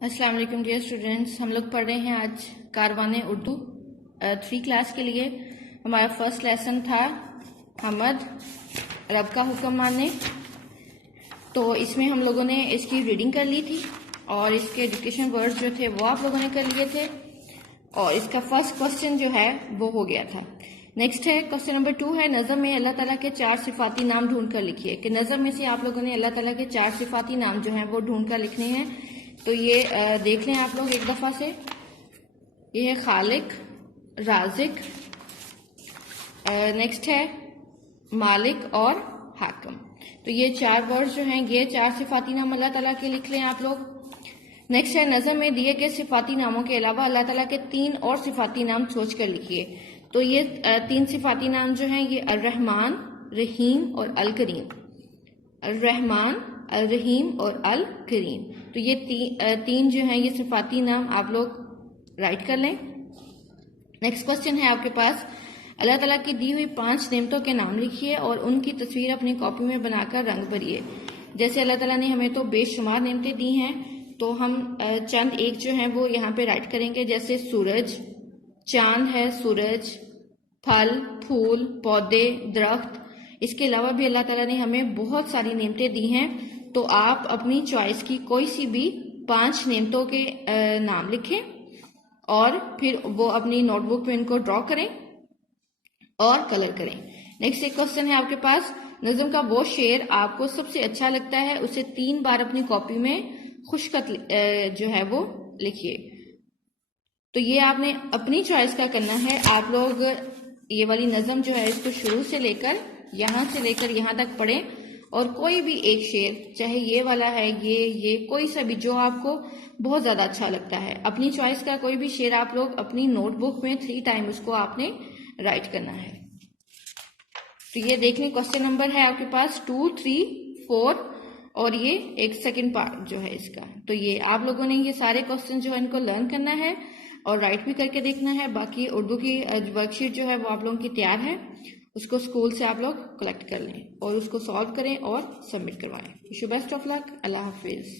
अस्सलाम वालेकुम dear students, हम लोग पढ़ रहे हैं आज कारवाने उर्दू 3 क्लास के लिए। हमारा फर्स्ट लेसन था हमद रब का हुक्म मानने। तो इसमें हम लोगों ने इसकी रीडिंग कर ली थी और इसके एजुकेशन वर्ड्स जो थे वो आप लोगों ने कर लिए थे और इसका फर्स्ट क्वेश्चन जो है वो हो गया था। नेक्स्ट है क्वेश्चन नंबर 2 है नज़म में अल्लाह ताला के 4 सिफाती नाम ढूंढ कर लिखिए। कि नज़म में से आप लोगों ने अल्लाह ताला के 4 सिफाती नाम जो हैं वो ढूंढ कर लिखने हैं। तो ये देख लें आप लोग एक दफा से। ये है खालिक, राजिक, नेक्स्ट है मालिक और हाकम। तो ये 4 वर्ड्स जो हैं ये 4 सिफाती नाम अल्लाह ताला के लिख लें आप लोग। नेक्स्ट है नज़म में दिए गए सिफाती नामों के अलावा अल्लाह ताला के 3 और सिफाती नाम सोच कर लिखिए। तो ये 3 सिफाती नाम जो हैं ये अर्रहमान, रहीम और अल करीम। अर्रहमान, अल रहीम और अल करीम। तो ये तीन जो हैं ये सिफाती नाम आप लोग राइट कर लें। नेक्स्ट क्वेश्चन है आपके पास, अल्लाह ताला की दी हुई 5 नेमतों के नाम लिखिए और उनकी तस्वीर अपनी कॉपी में बनाकर रंग भरिए। जैसे अल्लाह ताला ने हमें तो बेशुमार नेमतें दी हैं, तो हम चंद एक जो है वो यहाँ पे राइट करेंगे। जैसे सूरज, चांद है, सूरज, फल, फूल, पौधे, दरख्त। इसके अलावा भी अल्लाह ताला ने हमें बहुत सारी नेमतें दी हैं। तो आप अपनी चॉइस की कोई सी भी 5 नेमतों के नाम लिखें और फिर वो अपनी नोटबुक में इनको ड्रॉ करें और कलर करें। नेक्स्ट एक क्वेश्चन है आपके पास, नज़म का वो शेर आपको सबसे अच्छा लगता है उसे 3 बार अपनी कॉपी में खुशखत जो है वो लिखिए। तो ये आपने अपनी चॉइस का करना है। आप लोग ये वाली नज़म जो है इसको शुरू से लेकर यहाँ तक पढ़ें और कोई भी एक शेर, चाहे ये वाला है, ये कोई सा भी जो आपको बहुत ज्यादा अच्छा लगता है, अपनी चॉइस का कोई भी शेर आप लोग अपनी नोटबुक में 3 टाइम उसको आपने राइट करना है। तो ये देख लें, क्वेश्चन नंबर है आपके पास 2, 3, 4 और ये एक सेकंड पार्ट जो है इसका। तो ये आप लोगों ने ये सारे क्वेश्चन जो है इनको लर्न करना है और राइट भी करके देखना है। बाकी उर्दू की वर्कशीट जो है वो आप लोगों की तैयार है, उसको स्कूल से आप लोग कलेक्ट कर लें और उसको सॉल्व करें और सबमिट करवाएं। Wish you best of luck. Allah Hafiz.